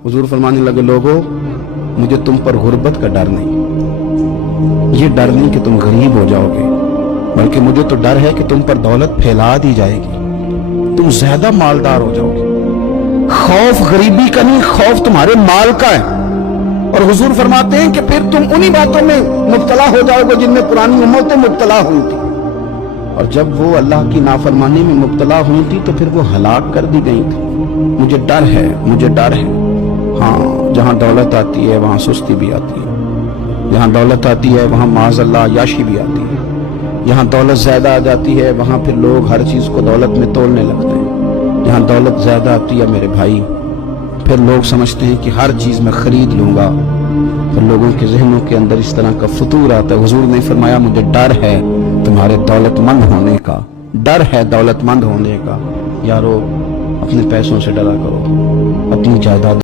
हुजूर फरमाने लगे, लोगों मुझे तुम पर गुर्बत का डर नहीं, ये डर नहीं कि तुम गरीब हो जाओगे, बल्कि मुझे तो डर है कि तुम पर दौलत फैला दी जाएगी, तुम ज्यादा मालदार हो जाओगे। खौफ गरीबी का नहीं, खौफ तुम्हारे माल का है। और हुजूर फरमाते हैं कि फिर तुम उन्हीं बातों में मुब्तला हो जाओगे जिनमें पुरानी उम्मतें मुब्तला हुई थी, और जब वो अल्लाह की नाफरमानी में मुब्तला हुई थी तो फिर वो हलाक कर दी गई थी। मुझे डर है, मुझे डर है। हाँ, जहाँ दौलत आती है वहाँ सुस्ती भी आती है, जहाँ दौलत आती है वहाँ माज़अल्लाह याशी भी आती है, जहाँ दौलत ज्यादा आ जाती है वहाँ फिर लोग हर चीज को दौलत में तोलने लगते हैं। जहाँ दौलत ज्यादा आती है मेरे भाई, फिर लोग समझते हैं कि हर चीज मैं खरीद लूंगा, फिर लोगों के जहनों के अंदर इस तरह का फतूर आता है। हुजूर ने फरमाया, मुझे डर है तुम्हारे दौलतमंद होने का, डर है दौलतमंद होने का। यारो, अपने पैसों से डरा करो, अपनी जायदाद